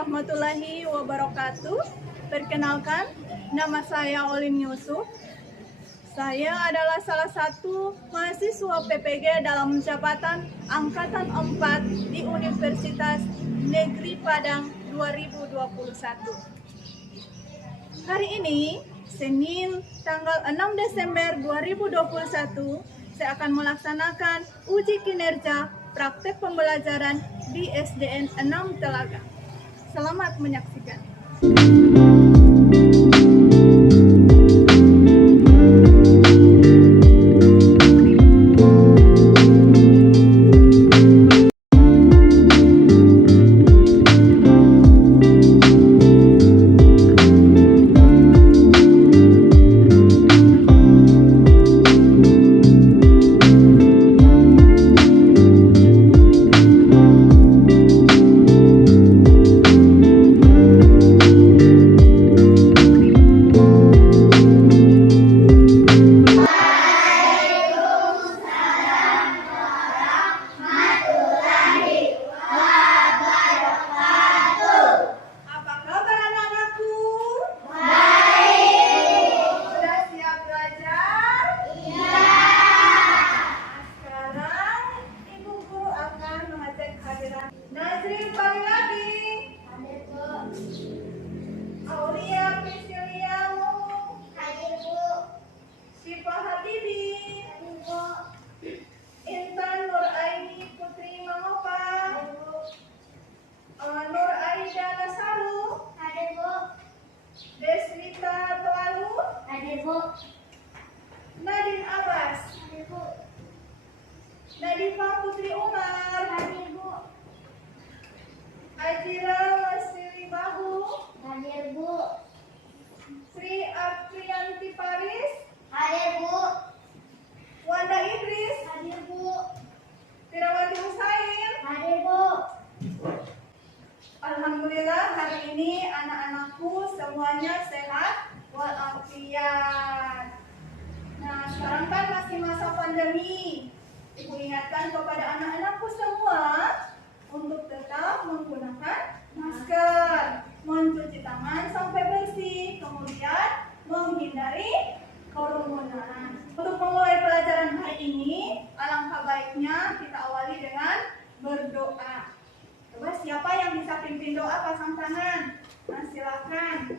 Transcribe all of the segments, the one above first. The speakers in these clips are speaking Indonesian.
warahmatullahi wabarakatuh. Perkenalkan, nama saya Olin Yusuf. Saya adalah salah satu mahasiswa PPG dalam jabatan Angkatan 4 di Universitas Negeri Padang 2021. Hari ini, Senin tanggal 6 Desember 2021, saya akan melaksanakan uji kinerja praktek pembelajaran di SDN 6 Telaga. Selamat menyaksikan. Nazri paling lagi. Hadir, Bu. Aulia Prisciliamu. Hadir, Bu. Syifa Habibi. Hadir, Bu. Intan Nuraini Putri Mamopa. Hadir, Bu. Nur Aida Nasaru. Hadir, Bu. Deswita Toalu. Hadir, Bu. Nadine Abbas. Hadir, Bu. Nadifa Putri Umar. Hadir, Bu. Ajira Wasili Bahu. Hadir, Bu. Sri Apriyanti Paris. Hadir, Bu. Wanda Idris. Hadir, Bu. Tirawati Husain. Hadir, Bu. Alhamdulillah hari ini anak-anakku semuanya sehat walafiat. Nah, sekarang kan masih masa pandemi. Ibu ingatkan kepada anak-anakku semua untuk tetap menggunakan masker, mencuci tangan sampai bersih, kemudian menghindari kerumunan. Untuk memulai pelajaran hari ini, alangkah baiknya kita awali dengan berdoa. Coba siapa yang bisa pimpin doa pasang tangan? Nah, silakan.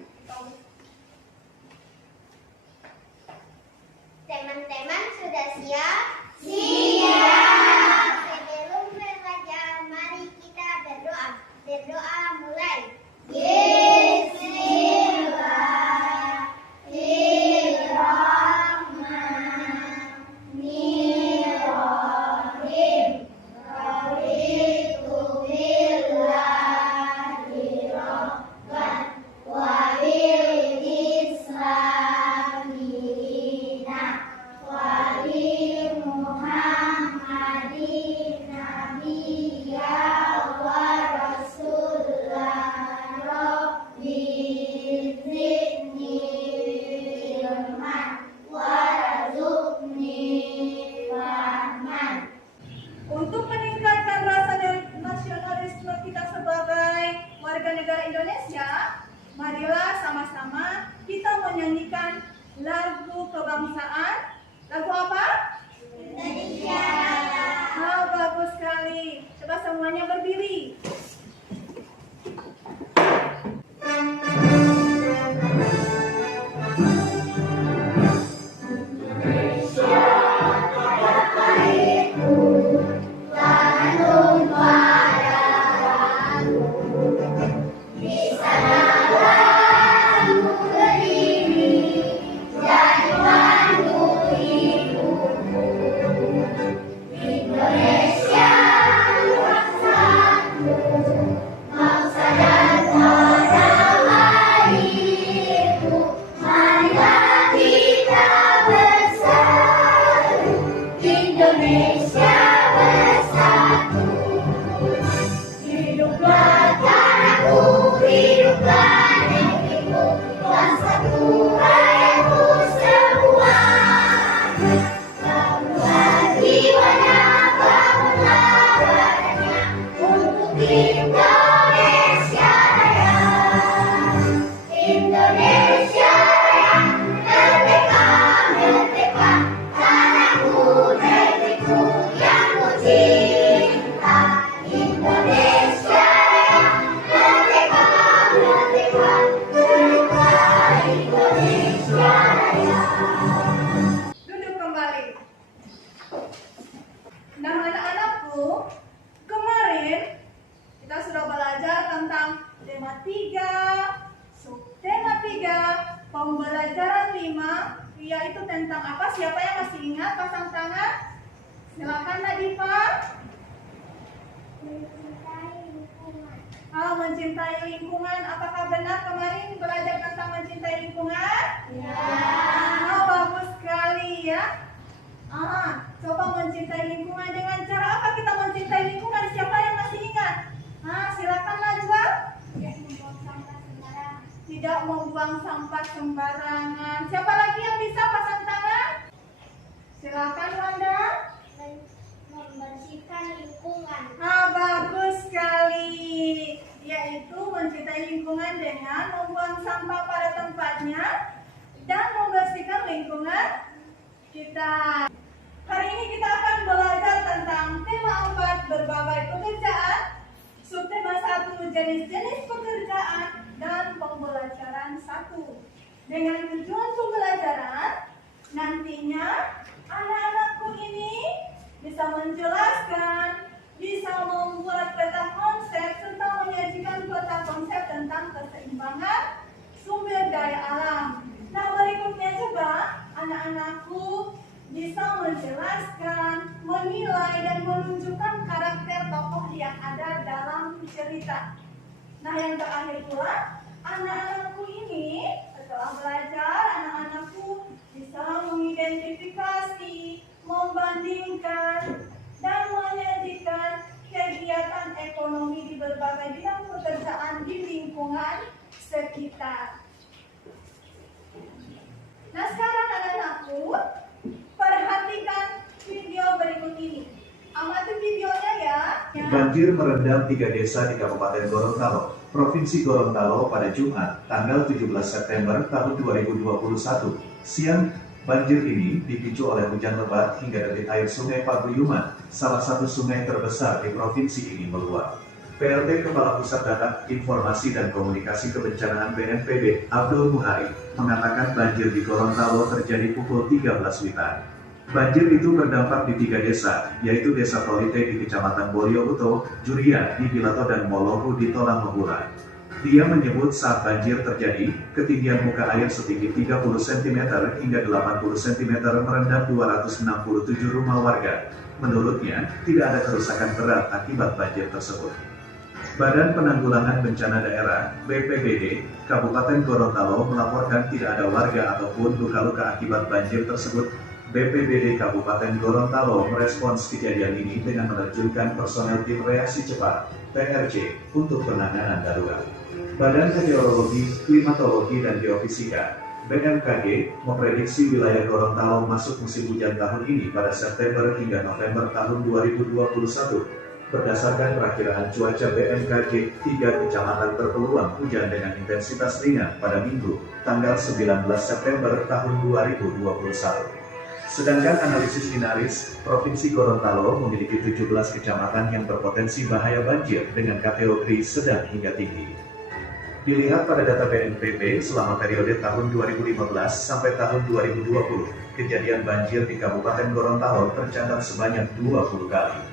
Teman-teman sudah siap? Siap! Sebelum belajar, mari kita berdoa. Berdoa mulai. Bismillahirrahmanirrahim. Raditu billahi rabban wa bil islami dinan wa bi Muhammadin nabiyya wa rasulah. Rabbi zidni ilman warzuqni fahman. Untuk meningkatkan rasa nasionalisme kita sebagai warga negara Indonesia, marilah sama-sama kita menyanyikan lagu kebangsaan. Lagu apa? Indonesia. Oh, bagus sekali. Coba semuanya berdiri. Indonesia Raya. tentang apa? Siapa yang masih ingat? Pasang tangan. Silakan Nadifa. Mencintai lingkungan. Mencintai lingkungan. Apakah benar kemarin belajar tentang mencintai lingkungan? Ya. Bagus sekali ya. Coba mencintai lingkungan dengan cara apa kita mencintai lingkungan? Siapa yang masih ingat? Silakan Najwa. Tidak membuang sampah sembarangan. Siapa lagi yang bisa pasang tangan? Silakan Wanda. Membersihkan lingkungan. Bagus sekali. Yaitu mencintai lingkungan dengan membuang sampah pada tempatnya dan membersihkan lingkungan kita. Hari ini kita akan belajar tentang tema 4 berbagai pekerjaan, subtema 1 jenis-jenis pekerjaan, dan pembelajaran 1. Dengan tujuan pembelajaran, nantinya anak-anakku ini bisa menjelaskan, bisa membuat peta konsep serta menyajikan peta konsep tentang keseimbangan sumber daya alam. Nah, berikutnya juga anak-anakku bisa menjelaskan, menilai, dan menunjukkan karakter tokoh yang ada dalam cerita. Nah, yang terakhir pula, anak-anakku ini setelah belajar, anak-anakku bisa mengidentifikasi, membandingkan, dan menyajikan kegiatan ekonomi di berbagai bidang pekerjaan di lingkungan sekitar. Nah, sekarang anak-anakku, perhatikan video berikut ini. Amati videonya ya. Banjir merendam 3 desa di Kabupaten Gorontalo, Provinsi Gorontalo pada Jumat, tanggal 17 September tahun 2021. Siang, banjir ini dipicu oleh hujan lebat hingga debit air Sungai Paguyuman, salah satu sungai terbesar di provinsi ini meluap. PLT Kepala Pusat Data Informasi dan Komunikasi Kebencanaan BNPB, Abdul Muhari, mengatakan banjir di Gorontalo terjadi pukul 13 WITA. Banjir itu berdampak di 3 desa, yaitu Desa Tolite di Kecamatan Boryouto, Jurian di Bilato, dan Molohu di Tolang Megulan. Dia menyebut saat banjir terjadi, ketinggian muka air setinggi 30 cm hingga 80 cm merendam 267 rumah warga. Menurutnya, tidak ada kerusakan berat akibat banjir tersebut. Badan Penanggulangan Bencana Daerah (BPBD) Kabupaten Gorontalo melaporkan tidak ada warga ataupun luka-luka akibat banjir tersebut. BPBD Kabupaten Gorontalo merespons kejadian ini dengan menerjunkan personel tim reaksi cepat (TRC) untuk penanganan darurat. Badan Meteorologi, Klimatologi, dan Geofisika (BMKG) memprediksi wilayah Gorontalo masuk musim hujan tahun ini pada September hingga November tahun 2021. Berdasarkan perakiraan cuaca BMKG, 3 kecamatan berpeluang hujan dengan intensitas ringan pada Minggu, tanggal 19 September tahun 2021. Sedangkan analisis Inaris, Provinsi Gorontalo memiliki 17 kecamatan yang berpotensi bahaya banjir dengan kategori sedang hingga tinggi. Dilihat pada data BNPB selama periode tahun 2015 sampai tahun 2020, kejadian banjir di Kabupaten Gorontalo tercatat sebanyak 20 kali.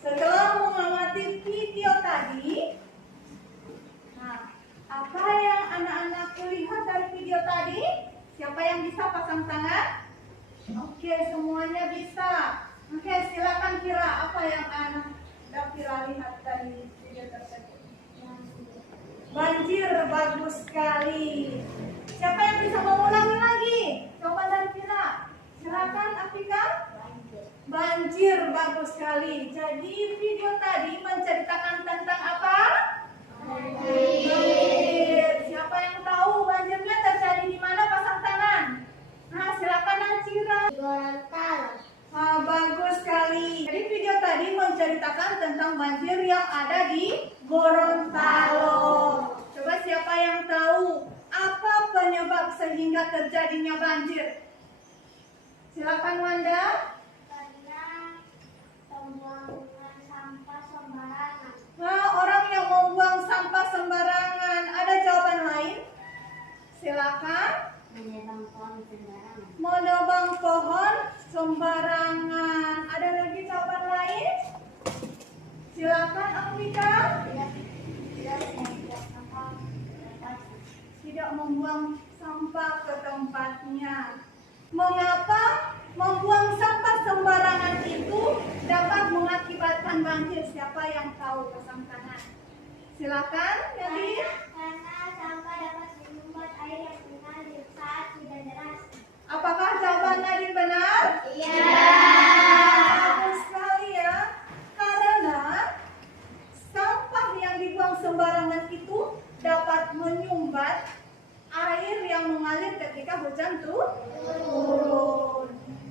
Setelah mengamati video tadi, apa yang anak-anakku lihat dari video tadi? Siapa yang bisa pasang tangan? Oke, semuanya bisa. Oke, silakan kira apa yang anak Dapira lihat dari video tersebut. Banjir, bagus sekali. Siapa yang bisa mengulangi lagi? Coba Dapira. Silakan Afika. Banjir, bagus sekali. Jadi video tadi menceritakan tentang apa? Banjir. Siapa yang tahu banjirnya terjadi di mana? Pasang tangan. Nah, silakan Najira. Gorontalo. Bagus sekali. Jadi video tadi menceritakan tentang banjir yang ada di Gorontalo. Coba siapa yang tahu apa penyebab sehingga terjadinya banjir? Silakan Wanda. membuang sampah sembarangan. Nah, orang yang membuang sampah sembarangan. Ada jawaban lain? Silakan. Menebang pohon sembarangan. Menebang pohon sembarangan. Ada lagi jawaban lain? Silakan, Afrika. Tidak membuang sampah ke tempatnya. Mengapa membuang sampah sembarangan itu dapat mengakibatkan banjir? Siapa yang tahu? Pasang tangan. Silakan, Nabi. Karena sampah dapat menyumbat air yang mengalir saat hujan deras. Apakah jawaban Nadir benar? Iya. Bagus sekali ya. Karena sampah yang dibuang sembarangan itu dapat menyumbat air yang mengalir ketika hujan turun.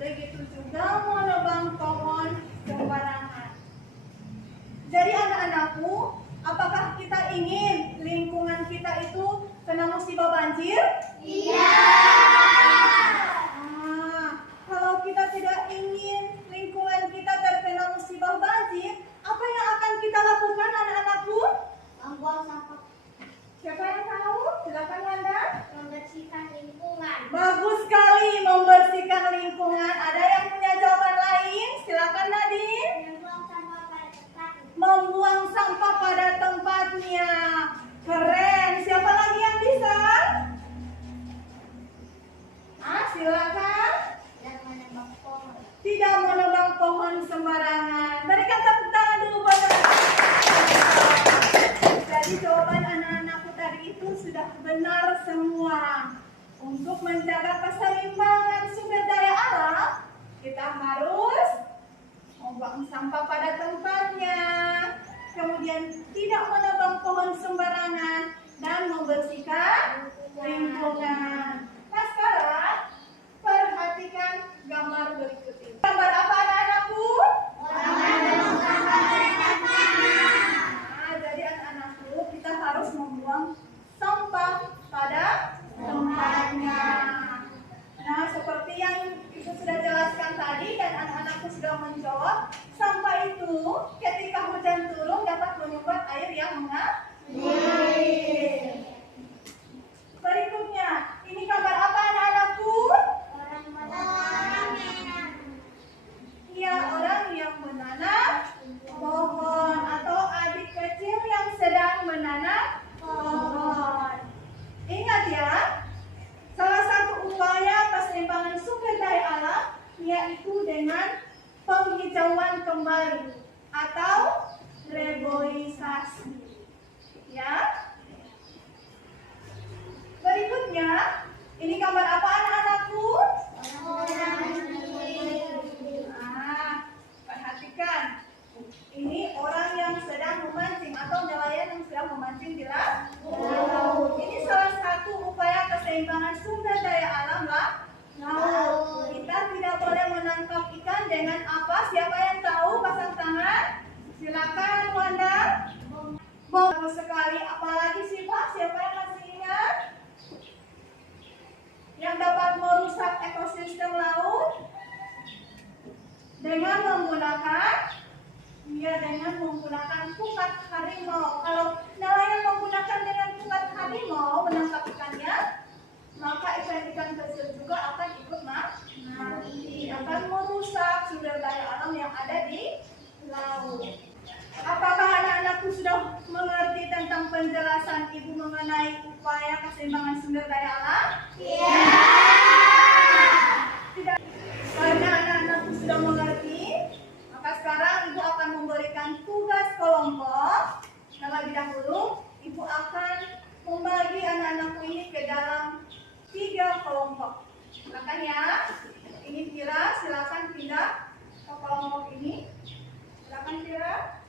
Begitu juga menebang pohon sembarangan. Jadi anak-anakku, apakah kita ingin lingkungan kita itu kena musibah banjir? Iya. Kalau kita tidak ingin lingkungan kita terkena musibah banjir, apa yang akan kita lakukan anak-anakku? Membuang sampah. Siapa yang tahu? Silakan Wanda. Membersihkan lingkungan. Bagus sekali, membersihkan lingkungan. Ada yang punya jawaban lain? Silakan Nadine. Membuang sampah pada tempatnya. Membuang sampah pada tempatnya. Keren. Siapa lagi yang bisa? Silakan. Dan menebang pohon. Tidak menebang pohon sembarangan. Berikan tepuk tangan dulu buat anak-anak. Jadi jawaban anak-anakku tadi itu sudah benar semua. Untuk menjaga keseimbangan sumber daya alam, kita harus membuang sampah pada tempatnya, kemudian tidak menebang pohon sembarangan, dan membersihkan lingkungan. Nah sekarang perhatikan gambar berikut ini. Gambar apa anak-anakku? Jadi anak-anakku, kita harus membuang sampah pada tempatnya. Nah, seperti yang Ibu sudah jelaskan tadi dan anak-anakku sudah menjawab, sampah itu ketika hujan turun dapat menyumbat air yang mengalir. Berikutnya, ini gambar apa anak-anakku? Iya, orang yang menanam pohon atau adik kecil yang sedang menanam pohon. Ingat ya, salah satu upaya keseimbangan sumber daya alam yaitu dengan penghijauan kembali atau reboisasi. Ya. Berikutnya, ini gambar apa anak-anakku? Perhatikan. Ini orang yang sedang memancing atau nelayan yang sedang memancing di laut. Ini salah satu upaya keseimbangan sumber daya alam laut. Kita tidak boleh menangkap ikan dengan apa? Siapa yang tahu? Pasang tangan. Silakan Wanda. Bagus sekali. Apalagi sih Pak? Siapa yang masih ingat? Yang dapat merusak ekosistem laut dengan menggunakan pukat harimau. Kalau nelayan menggunakan dengan pukat harimau menangkap ikannya, maka ikan-ikan kecil juga akan ikut mati, akan merusak sumber daya alam yang ada di laut. Apakah anak-anakku sudah mengerti tentang penjelasan Ibu mengenai upaya keseimbangan sumber daya alam? Iya. Tidak. Karena anak-anakku sudah mengerti, maka sekarang Ibu akan memberikan tugas kelompok. Terlebih dahulu, Ibu akan membagi anak-anakku ini ke dalam 3 kelompok. Silakan ya. Ini Tira, silakan pindah ke kelompok ini. Silakan Tira.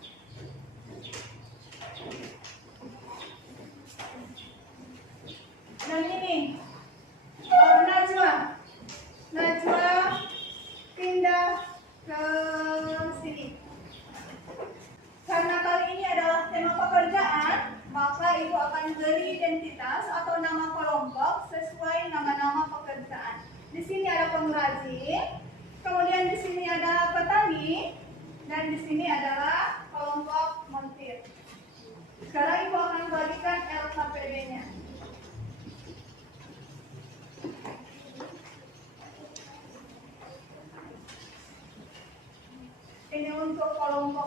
Dan ini Najwa pindah ke sini. Karena kali ini adalah tema pekerjaan, maka Ibu akan beri identitas atau nama kelompok sesuai nama-nama pekerjaan. Di sini ada pengrajin, kemudian di sini ada petani, dan di sini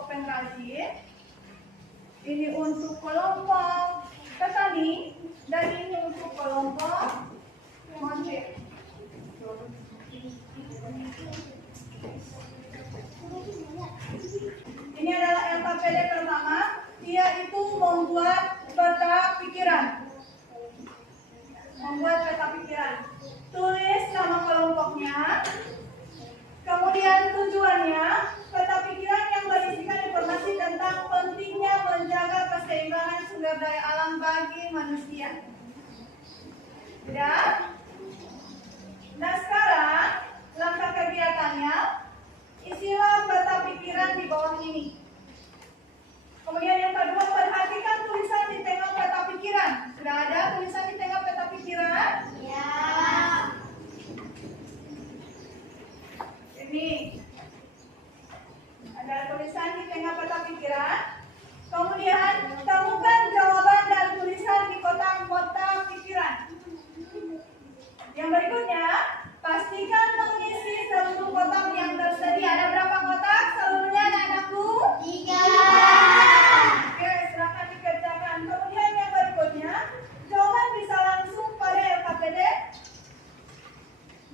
kelompok pengrajin, ini untuk kelompok petani, dan ini untuk kelompok montir. Ini adalah LKPD pertama, yaitu membuat peta pikiran. Membuat peta pikiran. Tulis nama kelompoknya, kemudian tujuannya, peta pikiran yang berisikan informasi tentang pentingnya menjaga keseimbangan sumber daya alam bagi manusia. Ya. Nah sekarang, langkah kegiatannya, isilah peta pikiran di bawah ini. Kemudian yang kedua, perhatikan tulisan di tengah peta pikiran. Sudah ada tulisan di tengah peta pikiran? Ya. Ini ada tulisan di tengah peta pikiran. Kemudian temukan jawaban dan tulisan di kotak-kotak pikiran. Yang berikutnya, pastikan mengisi seluruh kotak yang tersedia. Ada berapa kotak seluruhnya anak-anakku? 3. Oke, silakan dikerjakan. Kemudian yang berikutnya, jawaban bisa langsung pada LKPD.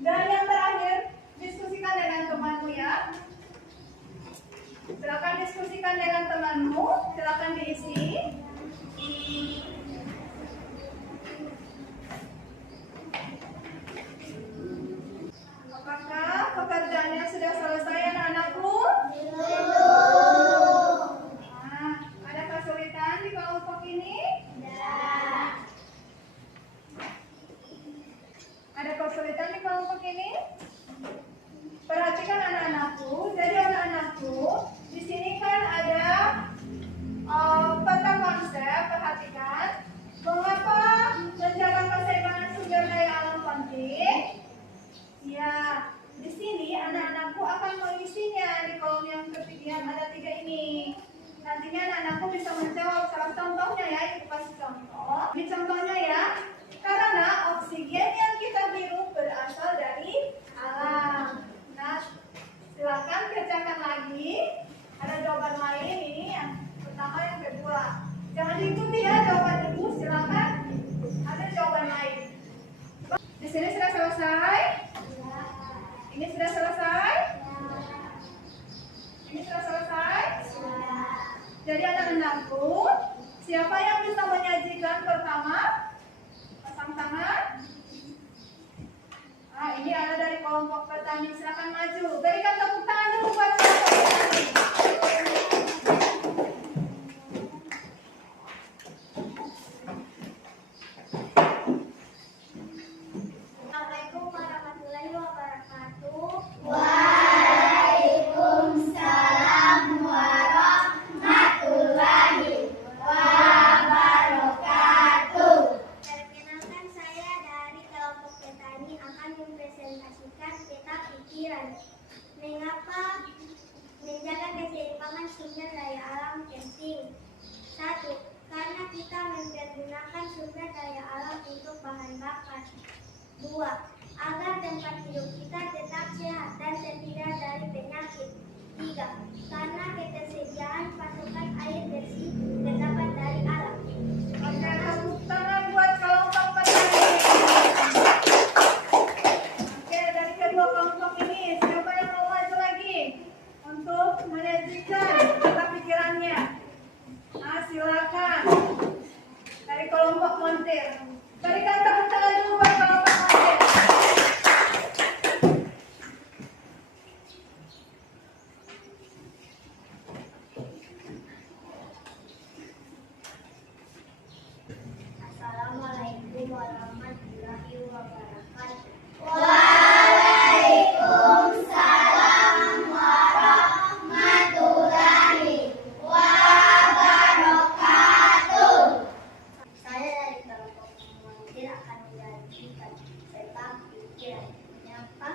Dan yang terakhir, diskusikan dengan temanmu ya. Silakan diskusikan dengan temanmu. Silakan diisi. Apakah pekerjaannya sudah selesai anak-anakku? Nah, ada kesulitan di kelompok ini? Ada kesulitan di kelompok ini? Perhatikan anak-anakku. Jadi anak-anakku, di sini kan ada peta konsep. Perhatikan, mengapa menjaga keseimbangan sumber daya alam penting? Ya, di sini anak-anakku akan mengisinya di kolom yang ketiga. Ada 3 ini. Nantinya anak-anakku bisa menjawab. Salah contohnya ya, itu kasih contoh. Ini contohnya ya. Karena oksigen yang kita hirup berasal dari alam. Nah, silakan kerjakan lagi. Ada jawaban lain ini yang pertama, yang kedua. Jangan diikuti ya jawaban ibu. Silakan. Ada jawaban lain. Di sini sudah selesai. Ini sudah selesai. Ini sudah selesai. Jadi anak-anakku, siapa yang bisa menyajikan pertama? Pasang tangan. Nah, ini ada dari kelompok petani. Silakan maju. Berikan tepuk tangan dulu buat kelompok petani. Assalamualaikum warahmatullahi wabarakatuh. Waalaikumsalam warahmatullahi wabarakatuh. Perkenalkan, saya dari kelompok petani akan mempresentasikan peta pikiran. Mengapa menjaga keseimbangan sumber daya alam penting? 1. Karena kita mempergunakan sumber daya alam untuk bahan bakar. 2. Agar tempat hidup kita tetap sehat dan terhindar dari penyakit. 3. Karena ketersediaan pasokan air bersih terdapat dari alam. Oke, tepuk tangan buat kelompok petani. Oke, dari kedua kelompok ini, siapa yang mau maju lagi untuk menyajikan peta pikirannya? Nah, silakan. Dari kelompok montir. Berikan tepuk tangan dulu buat kelompok montir. Assalamualaikum warahmatullahi wabarakatuh. Waalaikumsalam warahmatullahi wabarakatuh. Saya dari kelompok montir akan menyajikan peta pikiran. Mengapa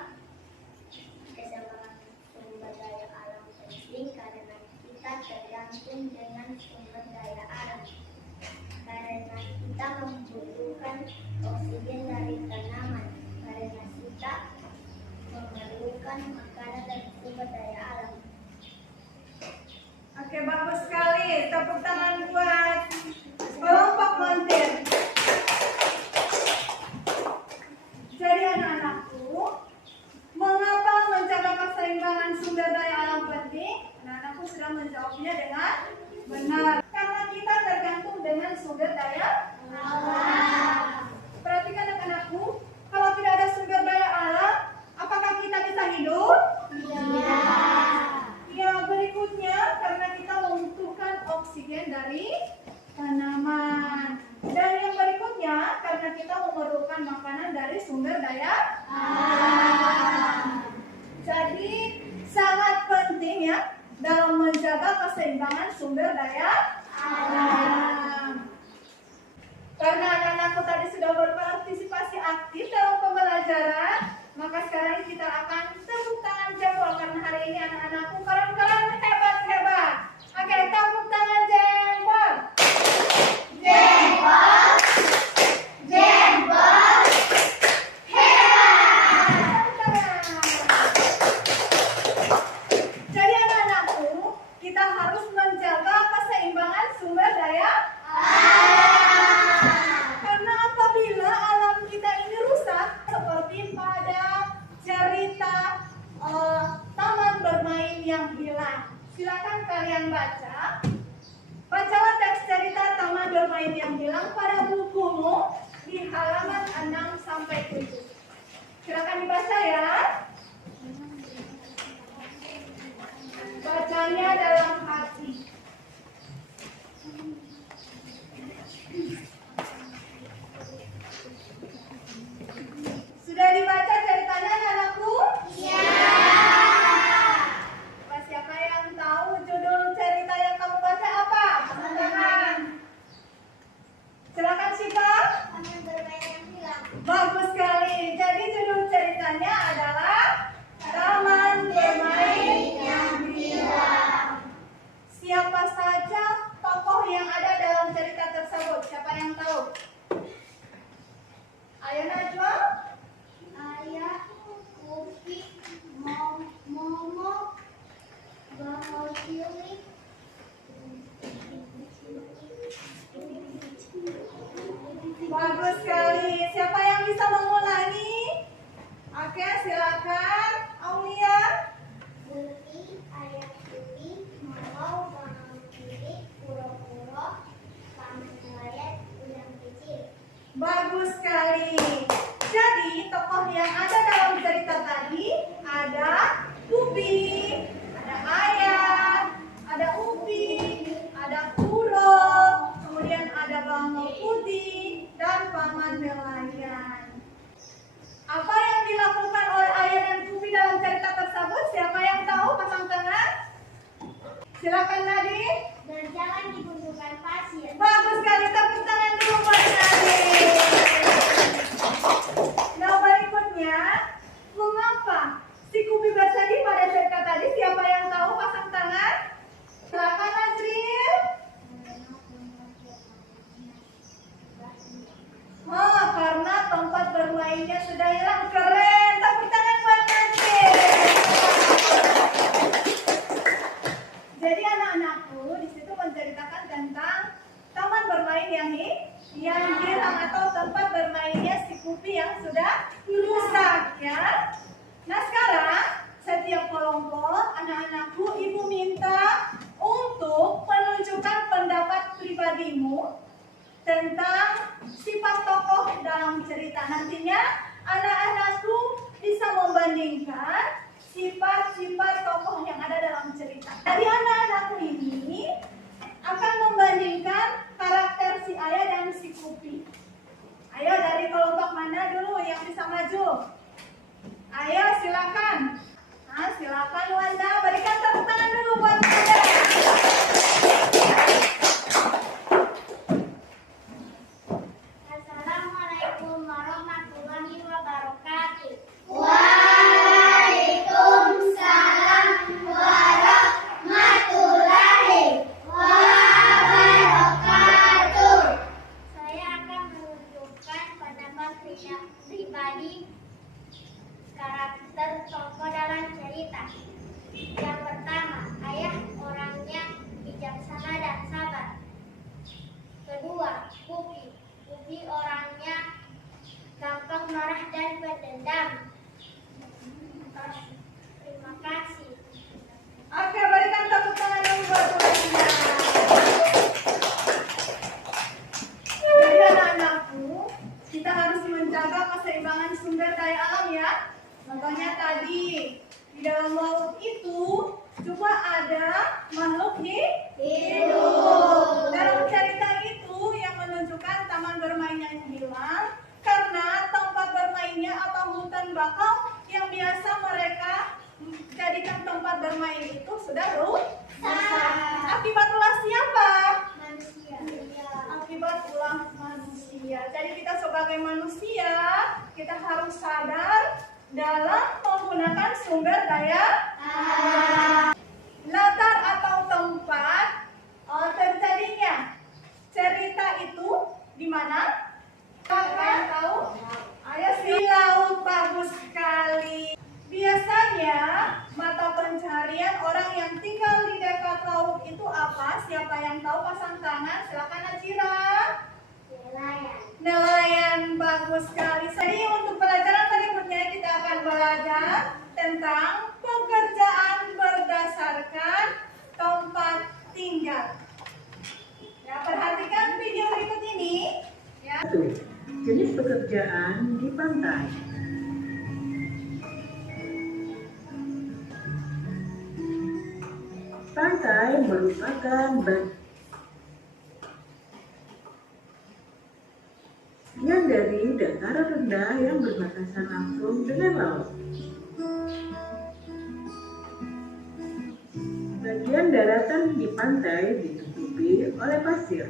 keseimbangan sumber daya alam penting? Karena kita tergantung dengan sumber daya alam. Karena kita membutuhkan oksigen dari tanaman. Karena kita memerlukan makanan dari sumber daya alam. Oke, memerlukan makanan dari sumber daya alam. Jadi sangat penting ya dalam menjaga keseimbangan sumber daya alam. Karena anak-anakku tadi sudah berpartisipasi aktif dalam pembelajaran, maka sekarang kita akan tepuk tangan jempol karena hari ini anak-anakku keren-keren hebat-hebat. Oke, tepuk tangan jempol. Jempol, jempol, hebat. Jadi anak-anakku, kita harus menjaga keseimbangan sumber daya karena apabila alam kita ini rusak seperti pada cerita taman bermain yang hilang. Silakan kalian baca. Bacalah teks cerita taman bermain yang hilang pada bukumu di halaman 6 sampai 7. Silakan dibaca ya. Bacanya dalam hati. Sudah dibaca ceritanya anak-anakku? Iya. Siapa yang tahu judul cerita yang kamu baca apa? Tangan. Silakan Syifa. Taman bermain yang hilang. Bagus sekali. Jadi judul ceritanya adalah Taman Bermain yang Hilang. Siapa saja tokoh yang ada dalam cerita tersebut? Siapa yang tahu? Ayo Najwa. Ayah, Upi, Momo, Bang Cilik, Bagus sekali. Siapa yang bisa mengulangi? Oke, silakan. Aulia. Upi, Ayah Upi, Momo, Bang Cilik, Puro-puro, Pamelayan, Udang Kecil. Bagus sekali. Jadi tokoh yang ada dalam cerita tadi ada Upi, ada Ayah, ada Upi, ada Kuro, kemudian ada Bangau Putih dan Paman Nelayan. Apa yang dilakukan oleh Ayah dan Upi dalam cerita tersebut? Siapa yang tahu? Pasang tangan. Silakan Nadine. Berjalan di gundukan pasir. Bagus sekali, tepuk tangan dulu buat Nadine. Nah, berikutnya, mengapa si Kupi bersedih pada cerita tadi? Siapa yang tahu? Pasang tangan. Silakan Nazril. Oh, karena tempat bermainnya sudah hilang. Keren. Tepuk tangan buat Nazril. Jadi anak-anakku di situ menceritakan tentang taman bermain yang hilang atau tempat bermainnya si Kupi yang sudah rusak ya. Nah sekarang setiap kelompok anak-anakku ibu minta untuk menunjukkan pendapat pribadimu tentang sifat tokoh dalam cerita. Nantinya anak-anakku bisa membandingkan sifat-sifat tokoh yang ada dalam cerita. Jadi anak-anakku ini akan membandingkan karakter si Ayah dan si Kupi. Ayo dari kelompok mana dulu yang bisa maju? Ayo silakan. Nah, silakan Wanda, berikan tepuk tangan dulu buat Wanda. Assalamualaikum warahmatullahi wabarakatuh. Waalaikumsalam warahmatullahi wabarakatuh. Saya akan menunjukkan pendapat pribadi karakter tokoh dalam cerita. Yang pertama, Ayah orangnya bijaksana dan sabar. Kedua, Kupi orangnya gampang marah dan pendendam. Terima kasih. Oke, berikan tepuk tangan dulu buat Wanda. Jadi anak-anakku, kita harus menjaga keseimbangan sumber daya alam ya. Contohnya tadi di dalam laut itu juga ada makhluk hidup. Dalam cerita itu yang menunjukkan taman bermain yang hilang karena tempat bermain itu sudah rusak. Akibat ulah siapa? Manusia. Akibat ulah manusia. Jadi kita sebagai manusia, kita harus sadar dalam menggunakan sumber daya alam. Latar atau tempat terjadinya cerita itu di mana? Kalian tahu? Ayo di laut, bagus sekali. Biasanya mata pencarian orang yang tinggal di dekat laut itu apa? Siapa yang tahu? Pasang tangan, silakan Najira. Nelayan, bagus sekali. Jadi untuk pelajaran berikutnya kita akan belajar tentang pekerjaan berdasarkan tempat tinggal. Ya, perhatikan video berikut ini. Ya. 1. Jenis pekerjaan di pantai. Pantai merupakan bagian dari dataran rendah yang berbatasan langsung dengan laut. Bagian daratan di pantai ditutupi oleh pasir.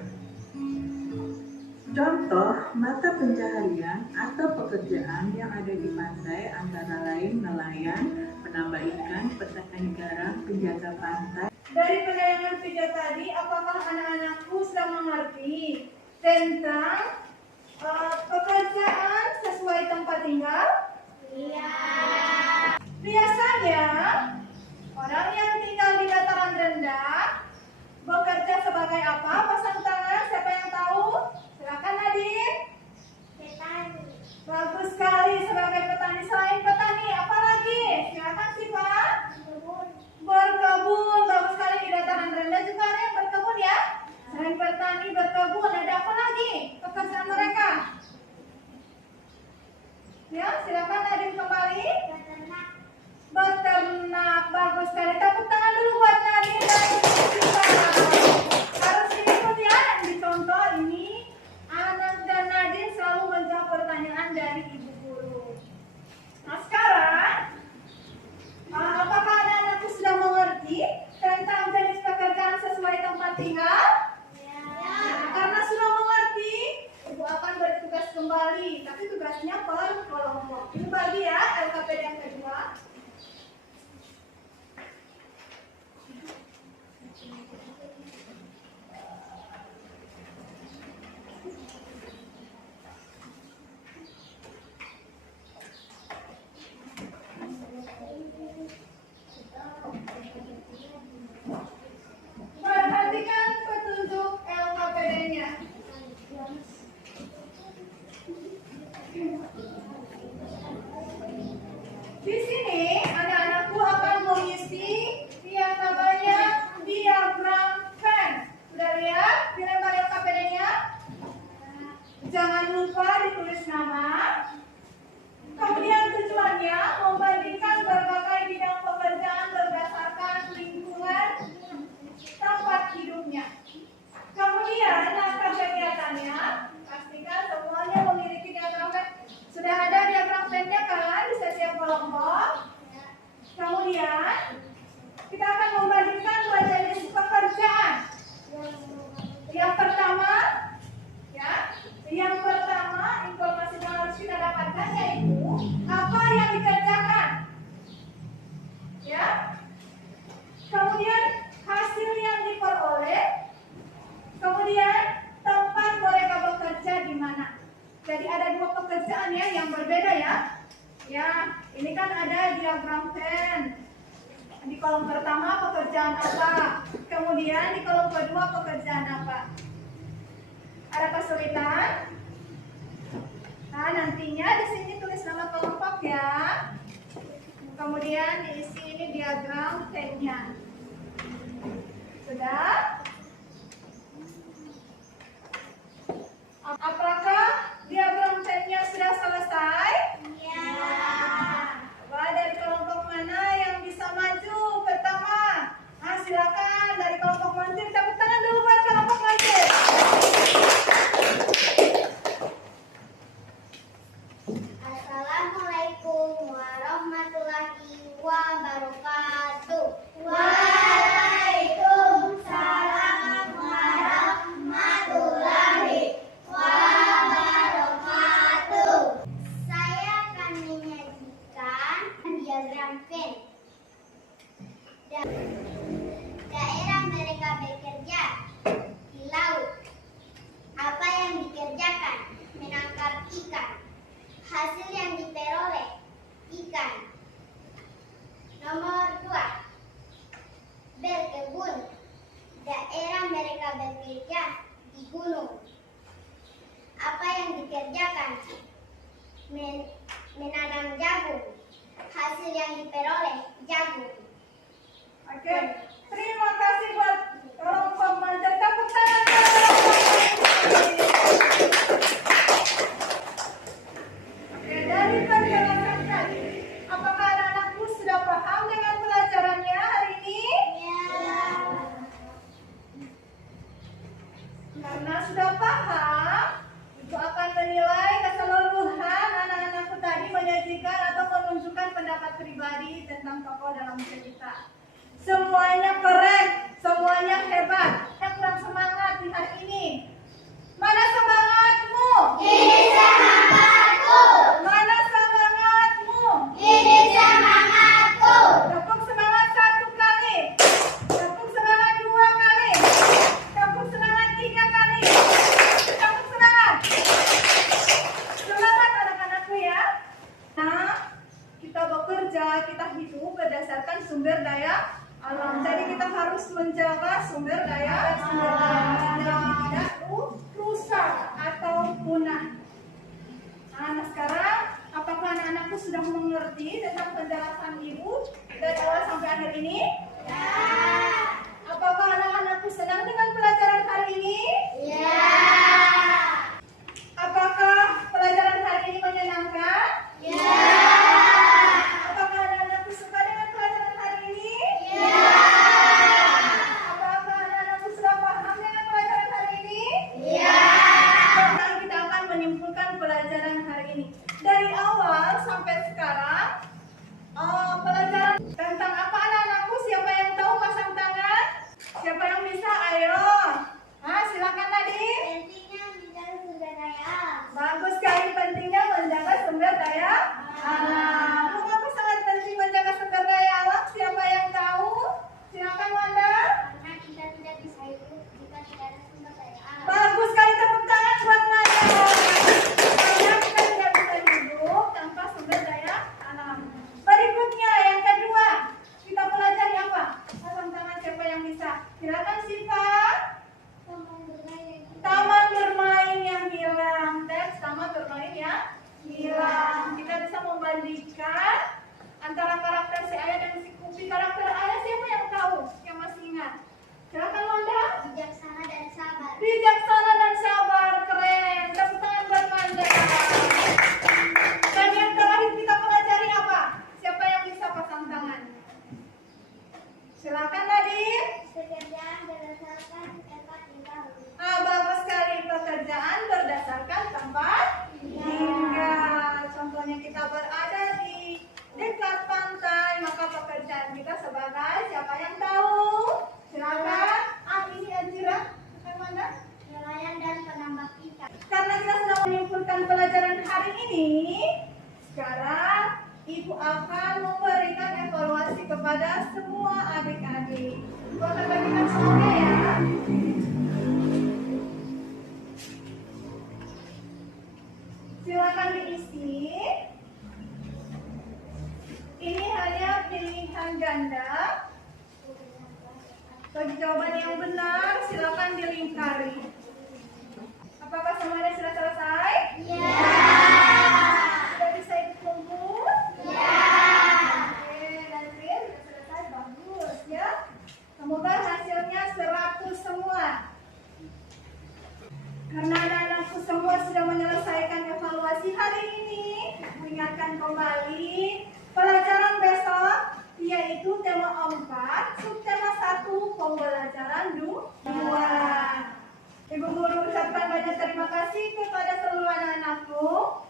Contoh mata pencaharian atau pekerjaan yang ada di pantai antara lain nelayan, penambang ikan, petani garam, penjaga pantai. Dari penayangan video tadi, apakah anak-anakku sudah mengerti tentang pekerjaan sesuai tempat tinggal? Iya. Biasanya orang yang tinggal di dataran rendah bekerja sebagai apa? Pasang tangan, siapa yang tahu? Silakan Nadine. Petani. Bagus sekali, sebagai petani. Selain petani, apa lagi? Silakan Siva. Kebun. Berkebun, bagus sekali. Di dataran rendah juga ada yang berkebun ya. Selain petani, berkebun, ada apa lagi pekerjaan mereka? Ya, silakan Nadine kembali. Peternak. Beternak, bagus sekali. Tepuk tangan dulu buat Nadine dan Siva. Harus diikut ya, yang dicontoh ini. Anak dan Nadine selalu menjawab pertanyaan dari ibu guru. Nah sekarang, apakah anak-anakku sudah mengerti tentang jenis pekerjaan sesuai tempat tinggal? Ya. Karena sudah mengerti, ibu akan bertugas kembali. Tapi tugasnya per kelompok. Ini bagi ya LKPD yang kedua. Perhatikan petunjuk LKPD-nya. Di sini anak-anakku akan mengisi yang namanya diagram Venn. Sudah lihat di lembar LKPD-nya? Jangan lupa ditulis nama. Kemudian tujuannya membandingkan berbagai bidang pekerjaan berdasarkan lingkungan tempat hidupnya. Kemudian langkah kegiatannya, pastikan semuanya memiliki diagram Venn. Sudah ada diagram Venn-nya kan di setiap kelompok. Kemudian kita akan membandingkan dua jenis pekerjaan. Yang pertama, ya, yang pertama informasi yang harus kita dapatkan yaitu apa yang dikerjakan, ya. Kemudian hasil yang diperoleh, kemudian tempat mereka bekerja di mana. Jadi ada dua pekerjaan ya yang berbeda ya. Ya, ini kan ada diagram Venn. Di kolom pertama pekerjaan apa, kemudian di kolom kedua pekerjaan apa. Ada kesulitan? Nah, nantinya di sini tulis nama kelompok ya. Kemudian diisi ini diagram Venn-nya. Sudah? Apakah diagram Venn-nya sudah selesai? Ya. Coba dari kelompok mana yang bisa maju pertama? Nah, silakan dari kelompok manjir. Tepuk tangan dulu buat kelompok manjir. Assalamualaikum warahmatullahi wabarakatuh. Advent. Daerah mereka bekerja di laut. Apa yang dikerjakan? Menangkap ikan. Hasil yang diperoleh ikan. Nomor 2. Berkebun. Daerah mereka bekerja di gunung. Apa yang dikerjakan? Menanam jagung. Hasil yang diperoleh jagung. Oke, terima kasih buat kelompok Manja. Tepuk tangan. Oke, dari penjelasan tadi, apakah anak-anakku sudah paham dengan pelajarannya hari ini? Karena sudah paham, Ibu akan menilai keseluruhan anak-anakku tadi menyajikan atau menunjukkan pendapat pribadi tentang tokoh dalam cerita. Semuanya keren, semuanya hebat. Yang kurang semangat di hari ini. Mana semangatmu? Ini semangatku. Mana semangatmu? Ini semangatku. Tepuk semangat 1 kali. Tepuk semangat 2 kali. Tepuk semangat 3 kali. Tepuk semangat. Semangat anak-anakku ya. Nah, kita bekerja, kita hidup berdasarkan sumber daya alam. Jadi kita harus menjaga sumber daya alam yang tidak rusak atau punah. Nah, sekarang apakah anak-anakku sudah mengerti tentang penjelasan Ibu dari awal sampai akhir ini? Ya. Apakah anak-anakku senang dengan pelajaran hari ini? Ya. Apakah pelajaran hari ini menyenangkan? Ya. Apakah anak-anakku suka dengan pelajaran hari ini? Ya. Apakah anak-anakku sudah paham dengan pelajaran hari ini? Ya. Sekarang kita akan menyimpulkan pelajaran hari ini. Dari awal sampai sekarang, pelajaran tentang apa anak-anakku? Siapa yang tahu? Pasang tangan. Siapa yang bisa? Ayo. Silakan Nadine. Pentingnya menjaga sumber daya alam. Bagus sekali, pentingnya menjaga sumber daya alam. Mengapa sangat penting menjaga sumber daya alam? Siapa yang tahu? Silakan Wanda. Karena kita tidak bisa hidup jika tidak ada sumber daya alam. Bagus sekali, tepuk tangan buat Wanda. Karena kita tidak bisa hidup tanpa sumber daya alam. Berikutnya yang kedua, kita pelajari apa? Pasang tangan siapa yang bisa. Silakan Siva. Taman bermain yang hilang. Teks taman bermain yang hilang. Kita bisa membandingkan antara karakter si Ayah dan si Kupi. Karakter Ayah siapa yang tahu? Yang masih ingat? Silakan Wanda. Bijaksana dan sabar. Bijaksana dan sabar, keren. Tepuk tangan buat Wanda. Bagian terakhir kita pelajari apa? Siapa yang bisa pasang tangan? Silakan Nadine. Pekerjaan berdasarkan tempat tinggal. Bagus sekali, pekerjaan berdasarkan tempat tinggal. Contohnya kita berada di dekat pantai, maka pekerjaan kita sebagai siapa yang tahu? Silakan. Ini Ajira. Mana? Nelayan dan penambang ikan. Karena kita sudah menyimpulkan pelajaran hari ini, sekarang Ibu akan memberikan evaluasi kepada semua adik-adik. Ibu akan bagikan semuanya ya. Silakan diisi. Ini hanya pilihan ganda. Bagi jawaban yang benar, silakan dilingkari. Apakah semuanya sudah selesai? Ya. Sudah bisa dikumpul? Ya. Oke, Nazrin sudah selesai, bagus ya. Semoga hasilnya 100 semua. Karena anak-anakku semua sudah menyelesaikan evaluasi hari ini, mengingatkan kembali pelajaran besok, yaitu tema 4, subtema 1, pembelajaran 2. Ibu guru ucapkan banyak terima kasih kepada seluruh anak-anakku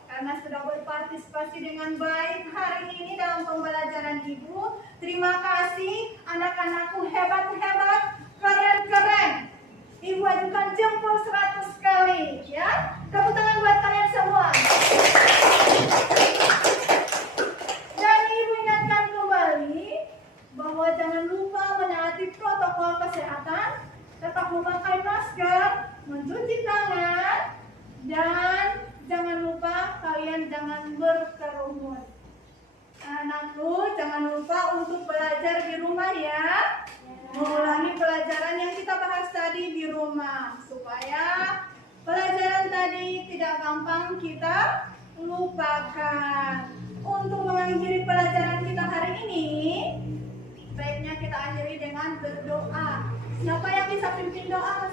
karena sudah berpartisipasi dengan baik hari ini dalam pembelajaran Ibu. Terima kasih, anak-anakku hebat-hebat, keren-keren. Ibu ajukan jempol 100 kali ya. Tepuk tangan buat kalian semua. Dan Ibu ingatkan kembali kalian jangan berkerumun. Anakku, jangan lupa untuk belajar di rumah ya. Mengulangi pelajaran yang kita bahas tadi di rumah supaya pelajaran tadi tidak gampang kita lupakan. Untuk mengakhiri pelajaran kita hari ini, baiknya kita akhiri dengan berdoa. Siapa yang bisa pimpin doa?